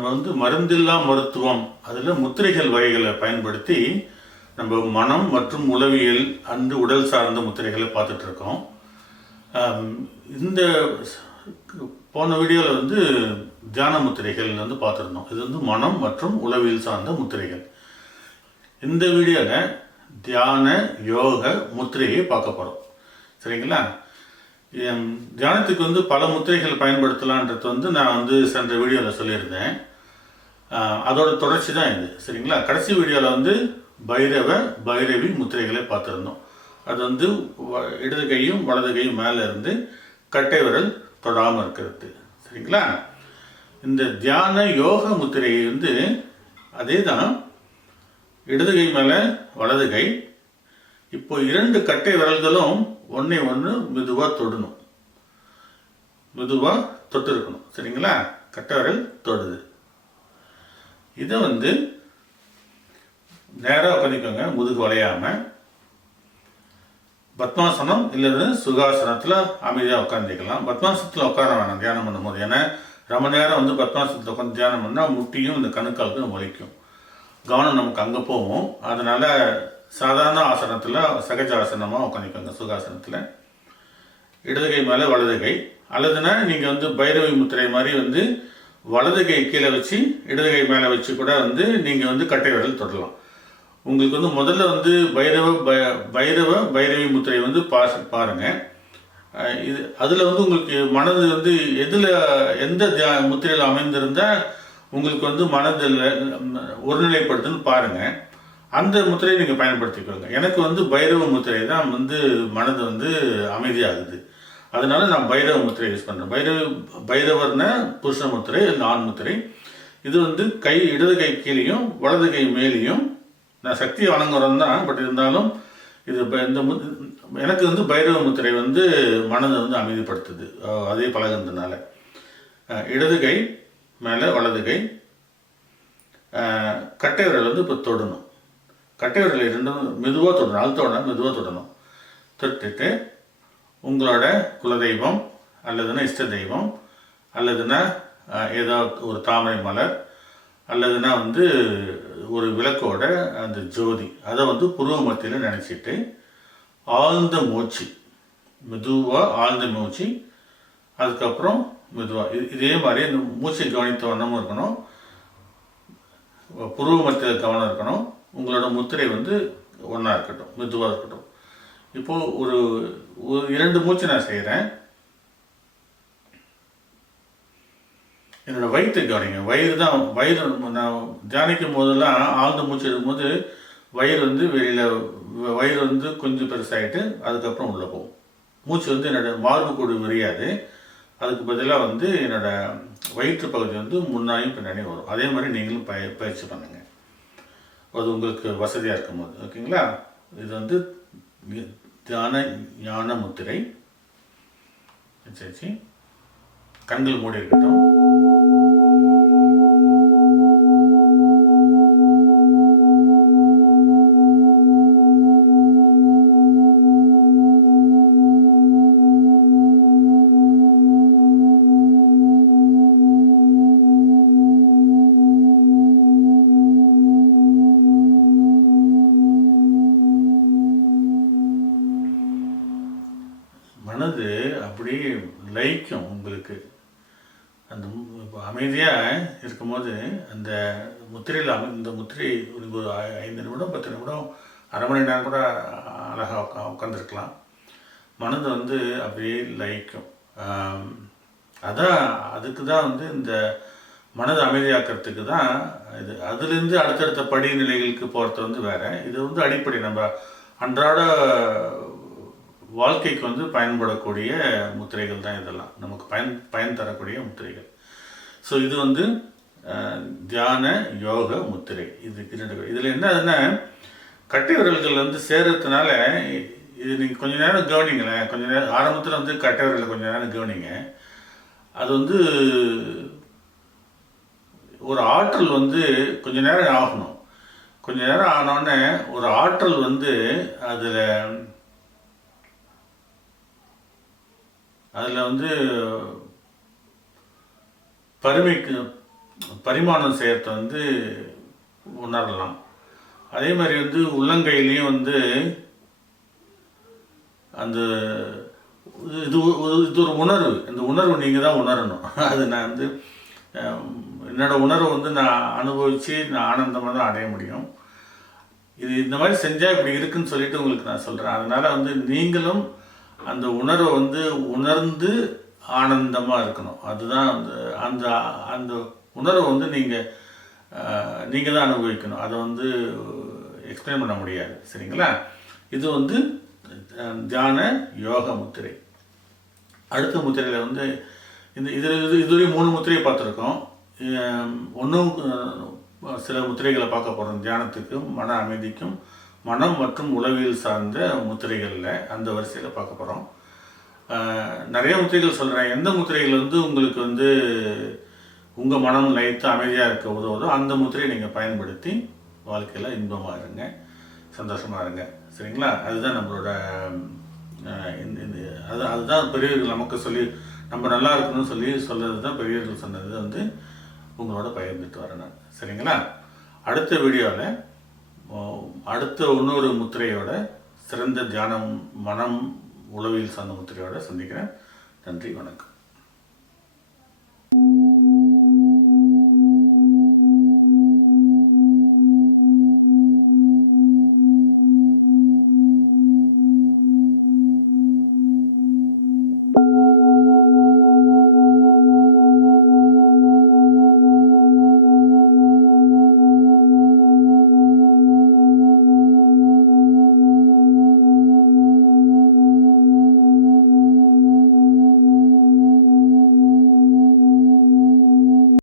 நம்ம வந்து மருந்தில்லா மருத்துவம் அதில் முத்திரைகள் வகைகளை பயன்படுத்தி நம்ம மனம் மற்றும் உளவியல் அந்த உடல் சார்ந்த முத்திரைகளை பார்த்துட்டு இருக்கோம். இந்த போன வீடியோவில் வந்து தியான முத்திரைகள் வந்து பார்த்துருந்தோம். இது வந்து மனம் மற்றும் உளவியல் சார்ந்த முத்திரைகள். இந்த வீடியோவில் தியான யோக முத்திரையை பார்க்க போகிறோம். சரிங்களா? தியானத்துக்கு வந்து பல முத்திரைகள் பயன்படுத்தலான்றது வந்து நான் வந்து சென்ற வீடியோவில் சொல்லியிருந்தேன். அதோட தொடர்ச்சி தான் இது. சரிங்களா? கடைசி வீடியோவில் வந்து பைரவி முத்திரைகளை பார்த்துருந்தோம். அது வந்து இடது கையும் வலது கையும் மேலே இருந்து கட்டை விரல் தொடாமல் இருக்கிறது. சரிங்களா? இந்த தியான யோக முத்திரையை வந்து அதே தான், இடது கை மேலே வலது கை. இப்போ 2 கட்டை விரல்களும் ஒன்றை ஒன்று மெதுவாக தொடணும். மெதுவாக தொட்டு இருக்கணும். சரிங்களா? கட்டை விரல் தொடுது. இதை வந்து நேராக உட்காந்துக்கோங்க, முதுகு வளையாமல். பத்மாசனம் இல்லது சுகாசனத்தில் அமைதியாக உட்காந்துக்கலாம். பத்மாசனத்தில் உட்கார வேணாம் தியானம் பண்ணும்போது. ஏன்னா ரொம்ப நேரம் வந்து பத்மாசனத்தில் உட்காந்து தியானம் பண்ணால் முட்டியும் இந்த கணுக்காலுக்கும் வலிக்கும். கவனம் நமக்கு அங்கே போகும். அதனால் சாதாரண ஆசனத்தில் சகஜ ஆசனமாக உட்காந்துக்கோங்க. சுகாசனத்தில் இடது கை மேலே வலது கை, அல்லதுன்னா நீங்கள் வந்து பைரவி முத்திரை மாதிரி வந்து வலது கை கீழே வச்சு இடது கை மேலே வச்சு கூட வந்து நீங்கள் வந்து கட்டை விரல் தொடலாம். உங்களுக்கு வந்து முதல்ல வந்து பைரவி முத்திரை வந்து பாருங்கள். இது அதில் வந்து உங்களுக்கு மனது வந்து எந்த முத்திரையில் அமைந்திருந்தால் உங்களுக்கு வந்து மனதில் ஒருநிலைப்படுத்துன்னு பாருங்கள். அந்த முத்திரையை நீங்கள் பயன்படுத்திக்கோங்க. எனக்கு வந்து பைரவ முத்திரை தான் வந்து மனது வந்து அமைதியாகுது. அதனால நான் பைரவ முத்திரை யூஸ் பண்ணுறேன். பைரவர்னா புருஷ முத்திரை, ஆண் முத்திரை. இது வந்து இடது கை கீழேயும் வலது கை மேலேயும். நான் சக்தியை வணங்குறோம் தான், பட் இருந்தாலும் இது எனக்கு வந்து பைரவ முத்திரை வந்து மனதை வந்து அமைதிப்படுத்துது. அதே பழகுறதுனால இடது கை மேலே வலது கை, கட்டை விரல் வந்து இப்போ தொடணும். கட்டை விரல் 2 மெதுவாக தொடணும். அழுத்தோட மெதுவாக தொடணும். தொட்டுட்டு உங்களோட குலதெய்வம் அல்லதுன்னா இஷ்ட தெய்வம் அல்லதுன்னா ஏதோ ஒரு தாமரை மலர் அல்லதுன்னா வந்து ஒரு விளக்கோட அந்த ஜோதி, அதை வந்து புருவ மத்தியில் நினச்சிட்டு ஆழ்ந்த மூச்சு, மெதுவாக ஆழ்ந்த மூச்சு. அதுக்கப்புறம் மெதுவாக இதே மாதிரி இந்த மூச்சை கவனித்த வண்ணமும் இருக்கணும், புருவ மத்தியில் கவனம் இருக்கணும். உங்களோட முத்திரை வந்து ஒன்றா இருக்கட்டும், மெதுவாக இருக்கட்டும். இப்போது ஒரு 2 மூச்சு நான் செய்கிறேன். என்னோட வயிற்று கவனிங்க. வயிறு நான் தியானிக்கும் போதெல்லாம் ஆழ்ந்த மூச்சு எடுக்கும்போது வயிறு வந்து கொஞ்சம் பெருசாகிட்டு அதுக்கப்புறம் உள்ளே போகும். மூச்சு வந்து என்னோட மார்பு கூடு விரியாது. அதுக்கு பதிலாக வந்து என்னோட வயிற்று பகுதி வந்து முன்னாயும் பின்னாடியும் வரும். அதே மாதிரி நீங்களும் பயிற்சி பண்ணுங்கள், அது உங்களுக்கு வசதியாக இருக்கும்போது. ஓகேங்களா? இது வந்து தியான ஞான முத்திரை. சரி, கண்கள் மூடி இருக்கட்டும். மனது அப்படியே லயிக்கும். உங்களுக்கு அந்த அமைதியாக இருக்கும்போது அந்த முத்திரையில் இந்த முத்திரை ஒரு 5 நிமிடம் 10 நிமிடம் அரை மணி நேரம் கூட அழகாக உட்காந்துருக்கலாம். மனது வந்து அப்படியே லயிக்கும். அதுக்கு தான் வந்து இந்த மனதை அமைதியாக்கிறதுக்கு தான் இது. அதுலேருந்து அடுத்தடுத்த படிநிலைகளுக்கு போகிறது வந்து வேறு. இது வந்து அடிப்படை நம்ம அன்றாட வாழ்க்கைக்கு வந்து பயன்படக்கூடிய முத்திரைகள் தான் இதெல்லாம். நமக்கு பயன் தரக்கூடிய முத்திரைகள். ஸோ இது வந்து தியான யோக முத்திரை. இதில் என்ன ஆகுதுன்னா, கட்டை விரல்கள் வந்து சேர்றதுனால இது நீங்கள் கொஞ்சம் நேரம் கவனிங்களேன். கொஞ்சம் நேரம் ஆரம்பத்தில் வந்து கட்டை விரலில் கொஞ்சம் நேரம் கவனிங்க. அது வந்து ஒரு ஆற்றல் வந்து கொஞ்சம் நேரம் ஆகணும். கொஞ்சம் நேரம் ஆனோடனே ஒரு ஆற்றல் வந்து அதில் வந்து பரிமாணம் செய்யறத வந்து உணரலாம். அதே மாதிரி வந்து உள்ளங்கையிலையும் வந்து அந்த இது இது ஒரு உணர்வு. இந்த உணர்வு நீங்கள் தான் உணரணும். அது நான் வந்து என்னோடய உணர்வை வந்து நான் அனுபவித்து நான் ஆனந்தமாக தான் அடைய முடியும். இது இந்த மாதிரி செஞ்சால் இப்படி இருக்குன்னு சொல்லிட்டு உங்களுக்கு நான் சொல்கிறேன். அதனால் வந்து நீங்களும் அந்த உணர்வை வந்து உணர்ந்து ஆனந்தமாக இருக்கணும். அதுதான் அந்த அந்த அந்த உணர்வை வந்து நீங்கள் தான் அனுபவிக்கணும். அதை வந்து எக்ஸ்பிளைன் பண்ண முடியாது. சரிங்களா? இது வந்து தியான யோக முத்திரை. அடுத்த முத்திரையில் வந்து இதுவரை 3 முத்திரையை பார்த்துருக்கோம். ஒன்றும் சில முத்திரைகளை பார்க்க போகிறோம். தியானத்துக்கும் மன அமைதிக்கும் மனம் மற்றும் உளவியல் சார்ந்த முத்திரைகளில் அந்த வரிசையில் பார்க்க போகிறோம். நிறைய முத்திரைகள் சொல்கிறேன். எந்த முத்திரைகள் வந்து உங்களுக்கு வந்து உங்கள் மனம் லயித்து அமைதியாக இருக்க உதவுதோ அந்த முத்திரையை நீங்கள் பயன்படுத்தி வாழ்க்கையில் இன்பமாக இருங்க, சந்தோஷமாக இருங்க. சரிங்களா? அதுதான் நம்மளோட அதுதான் பெரியவர்கள் நமக்கு சொல்லி நம்ம நல்லா இருக்கணும்னு சொல்கிறது தான் பெரியவர்கள் சொன்னது வந்து உங்களோட பகிர்ந்துட்டு வரேன் நான். சரிங்களா? அடுத்த வீடியோவில் அடுத்த இன்னொரு முத்திரையோட சிறந்த தியானம் மனம் உளவியல் சார்ந்த முத்திரையோட சந்திக்கிறேன். நன்றி, வணக்கம்.